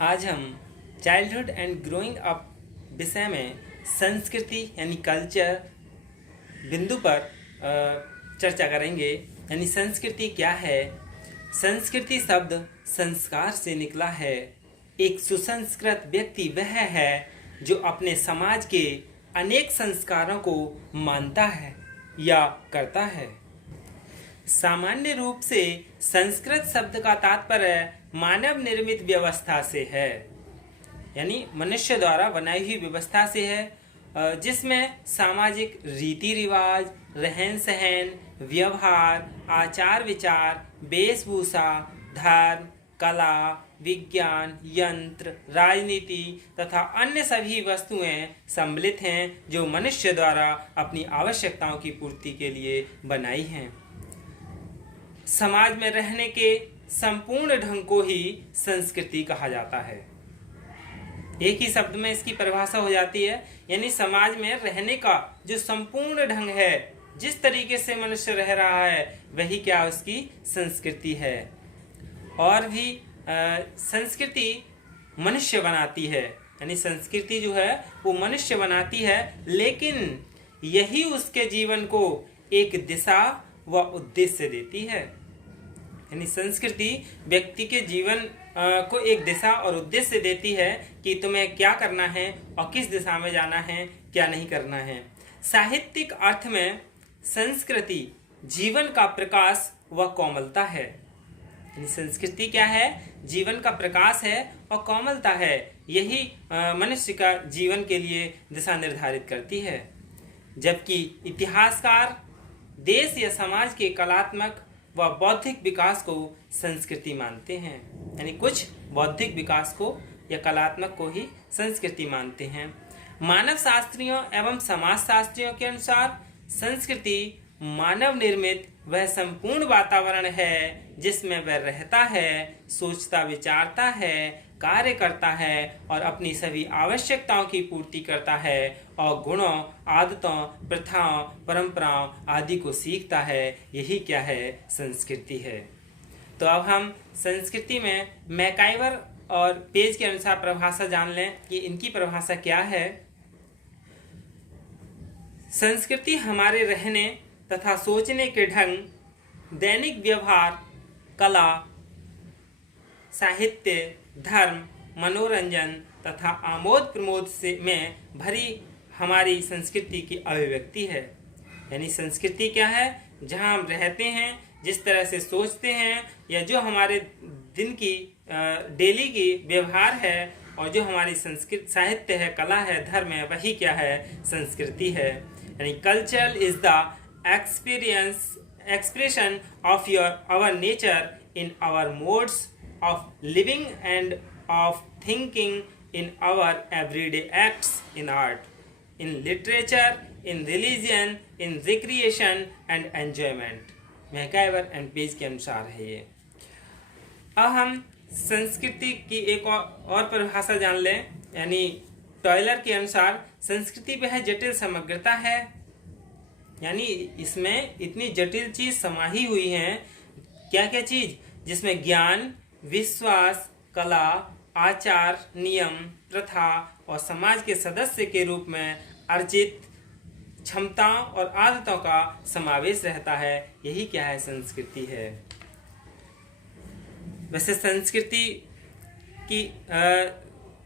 आज हम childhood and growing up विषय में संस्कृति यानी कल्चर बिंदु पर चर्चा करेंगे। यानी संस्कृति क्या है। संस्कृति शब्द संस्कार से निकला है। एक सुसंस्कृत व्यक्ति वह है जो अपने समाज के अनेक संस्कारों को मानता है या करता है। सामान्य रूप से संस्कृत शब्द का तात्पर्य मानव निर्मित व्यवस्था से है, यानी मनुष्य द्वारा बनाई हुई व्यवस्था से है, जिसमें सामाजिक रीति रिवाज, रहन सहन, व्यवहार, आचार विचार, वेशभूषा, धर्म, कला, विज्ञान, यंत्र, राजनीति तथा अन्य सभी वस्तुएं सम्मिलित हैं जो मनुष्य द्वारा अपनी आवश्यकताओं की पूर्ति के लिए बनाई हैं। समाज में रहने के संपूर्ण ढंग को ही संस्कृति कहा जाता है। एक ही शब्द में इसकी परिभाषा हो जाती है, यानी समाज में रहने का जो संपूर्ण ढंग है, जिस तरीके से मनुष्य रह रहा है, वही क्या उसकी संस्कृति है। और भी संस्कृति मनुष्य बनाती है, यानी संस्कृति जो है वो मनुष्य बनाती है, लेकिन यही उसके जीवन को एक दिशा व उद्देश्य देती है। यानी संस्कृति व्यक्ति के जीवन को एक दिशा और उद्देश्य देती है कि तुम्हें क्या करना है और किस दिशा में जाना है, क्या नहीं करना है। साहित्यिक अर्थ में संस्कृति जीवन का प्रकाश व कोमलता है। यानी संस्कृति क्या है? जीवन का प्रकाश है और कोमलता है। यही मनुष्य का जीवन के लिए दिशा निर्धारित करती है। जबकि इतिहासकार देश या समाज के कलात्मक व बौद्धिक विकास को संस्कृति मानते हैं। यानी कुछ बौद्धिक विकास को या कलात्मक को ही संस्कृति मानते हैं। मानव शास्त्रियों एवं समाज शास्त्रियों के अनुसार संस्कृति मानव निर्मित वह संपूर्ण वातावरण है जिसमें वह रहता है, सोचता विचारता है, कार्य करता है और अपनी सभी आवश्यकताओं की पूर्ति करता है और गुणों, आदतों, प्रथाओं, परंपराओं आदि को सीखता है। यही क्या है? संस्कृति है। तो अब हम संस्कृति में मैकाइवर और पेज के अनुसार परिभाषा जान लें कि इनकी परिभाषा क्या है। संस्कृति हमारे रहने तथा सोचने के ढंग, दैनिक व्यवहार, कला, साहित्य, धर्म, मनोरंजन तथा आमोद प्रमोद से में भरी हमारी संस्कृति की अभिव्यक्ति है। यानी संस्कृति क्या है? जहाँ हम रहते हैं, जिस तरह से सोचते हैं, या जो हमारे दिन की डेली की व्यवहार है, और जो हमारी संस्कृत साहित्य है, कला है, धर्म है, वही क्या है? संस्कृति है। यानी culture is the expression of our nature in our modes of living and of thinking, in our everyday acts, in art, in literature, in religion, in recreation and enjoyment। MacIver and page के अनुसार है ये। अब हम संस्कृति की एक और परिभाषा जान लें। यानी टॉयलर के अनुसार संस्कृति वह जटिल समग्रता है, यानी इसमें इतनी जटिल चीज समाही हुई है। क्या क्या चीज? जिसमें ज्ञान, विश्वास, कला, आचार, नियम, प्रथा और समाज के सदस्य के रूप में अर्जित क्षमताओं और आदतों का समावेश रहता है। यही क्या है? संस्कृति है। वैसे संस्कृति की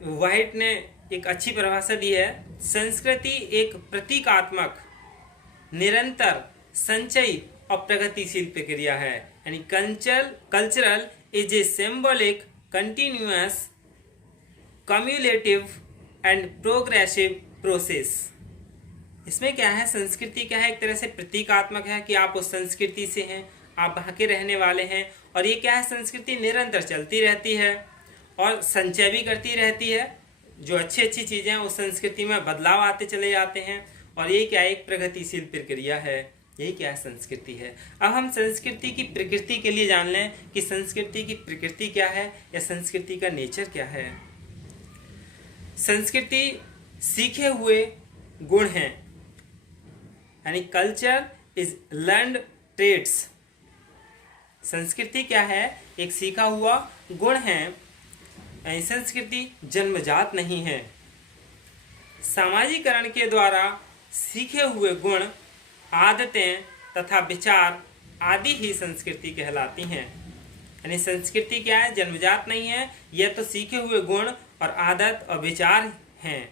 व्हाइट ने एक अच्छी परिभाषा दी है। संस्कृति एक प्रतीकात्मक, निरंतर, संचयी और प्रगतिशील प्रक्रिया है। यानी cultural is a symbolic, continuous, cumulative and progressive process. इसमें क्या है? संस्कृति क्या है? एक तरह से प्रतीकात्मक है कि आप उस संस्कृति से हैं, आप वहाँ के रहने वाले हैं। और ये क्या है? संस्कृति निरंतर चलती रहती है और संचय भी करती रहती है। जो अच्छी अच्छी चीज़ें हैं उस संस्कृति में बदलाव आते चले जाते हैं। और ये क्या? एक प्रगतिशील प्रक्रिया है। यही क्या है? संस्कृति है। अब हम संस्कृति की प्रकृति के लिए जान लें कि संस्कृति की प्रकृति क्या है या संस्कृति का नेचर क्या है। संस्कृति सीखे हुए गुण हैं, यानी कल्चर इज लर्न्ड ट्रेड्स। संस्कृति क्या है? एक सीखा हुआ गुण है। संस्कृति जन्मजात नहीं है। सामाजिकरण के द्वारा सीखे हुए गुण, आदतें तथा विचार आदि ही संस्कृति कहलाती हैं। यानी संस्कृति क्या है? जन्मजात नहीं है, यह तो सीखे हुए गुण और आदत और विचार हैं।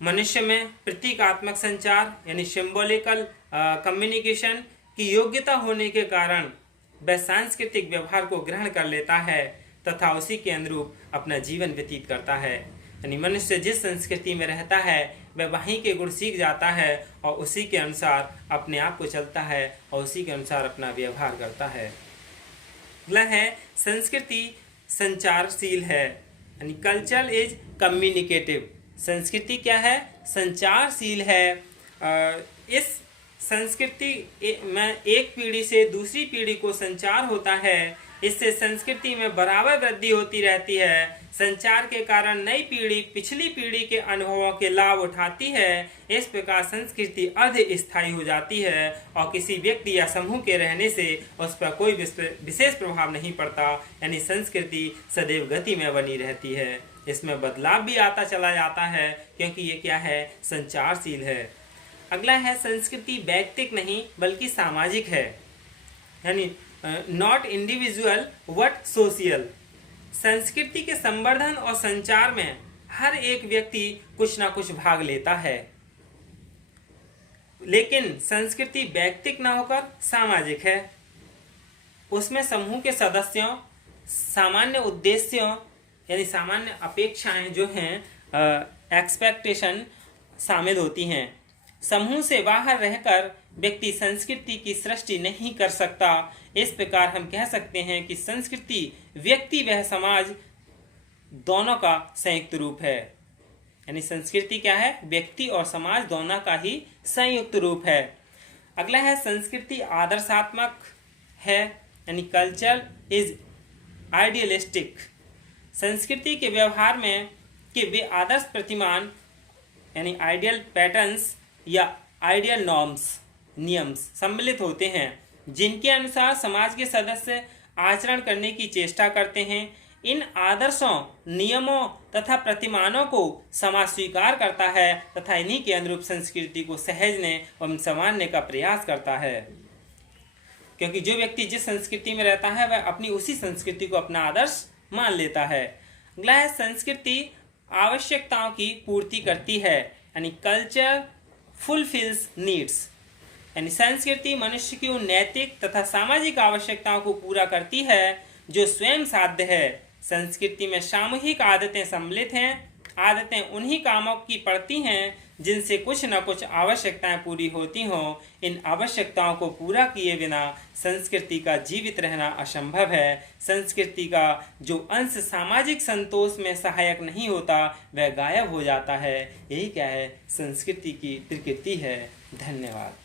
मनुष्य में प्रतीकात्मक संचार यानी सिंबॉलिकल कम्युनिकेशन की योग्यता होने के कारण वह सांस्कृतिक व्यवहार को ग्रहण कर लेता है तथा उसी के अनुरूप अपना जीवन व्यतीत करता है। यानी मनुष्य जिस संस्कृति में रहता है वह वहीं के गुण सीख जाता है और उसी के अनुसार अपने आप को चलता है और उसी के अनुसार अपना व्यवहार करता है। अगला है संस्कृति संचारशील है, यानी कल्चर इज कम्युनिकेटिव। संस्कृति क्या है? संचारशील है। इस संस्कृति में एक पीढ़ी से दूसरी पीढ़ी को संचार होता है, इससे संस्कृति में बराबर वृद्धि होती रहती है। संचार के कारण नई पीढ़ी पिछली पीढ़ी के अनुभवों के लाभ उठाती है। इस प्रकार संस्कृति अर्धस्थायी हो जाती है और किसी व्यक्ति या समूह के रहने से उस पर कोई विशेष प्रभाव नहीं पड़ता। यानी संस्कृति सदैव गति में बनी रहती है, इसमें बदलाव भी आता चला जाता है क्योंकि ये क्या है? संचारशील है। अगला है संस्कृति व्यक्तिक नहीं बल्कि सामाजिक है, यानी नॉट इंडिविजुअल बट सोशल। संस्कृति के संवर्धन और संचार में हर एक व्यक्ति कुछ ना कुछ भाग लेता है, लेकिन संस्कृति व्यक्तिक ना होकर सामाजिक है। उसमें समूह के सदस्यों, सामान्य उद्देश्यों यानी सामान्य अपेक्षाएं जो हैं, एक्सपेक्टेशन शामिल होती हैं। समूह से बाहर रहकर व्यक्ति संस्कृति की सृष्टि नहीं कर सकता। इस प्रकार हम कह सकते हैं कि संस्कृति व्यक्ति व समाज दोनों का संयुक्त रूप है। यानी संस्कृति क्या है? व्यक्ति और समाज दोनों का ही संयुक्त रूप है। अगला है संस्कृति आदर्शात्मक है, यानी कल्चर इज आइडियलिस्टिक। संस्कृति के व्यवहार में कि वे आदर्श प्रतिमान यानी आइडियल पैटर्न्स या आइडियल नॉर्म्स नियम्स सम्मिलित होते हैं, जिनके अनुसार समाज के सदस्य आचरण करने की चेष्टा करते हैं। इन आदर्शों, नियमों तथा प्रतिमानों को समाज स्वीकार करता है तथा इन्हीं के अनुरूप संस्कृति को सहेजने एवं संवारने का प्रयास करता है। क्योंकि जो व्यक्ति जिस संस्कृति में रहता है वह अपनी उसी संस्कृति को अपना आदर्श मान लेता है। अगला है संस्कृति आवश्यकताओं की पूर्ति करती है, यानी कल्चर फुलफिल्स नीड्स। यानी संस्कृति मनुष्य की उन नैतिक तथा सामाजिक आवश्यकताओं को पूरा करती है जो स्वयं साध्य है। संस्कृति में सामूहिक आदतें सम्मिलित हैं। आदतें उन्हीं कामों की पड़ती हैं जिनसे कुछ न कुछ आवश्यकताएं पूरी होती हों। इन आवश्यकताओं को पूरा किए बिना संस्कृति का जीवित रहना असंभव है। संस्कृति का जो अंश सामाजिक संतोष में सहायक नहीं होता वह गायब हो जाता है। यही क्या है? संस्कृति की प्रकृति है। धन्यवाद।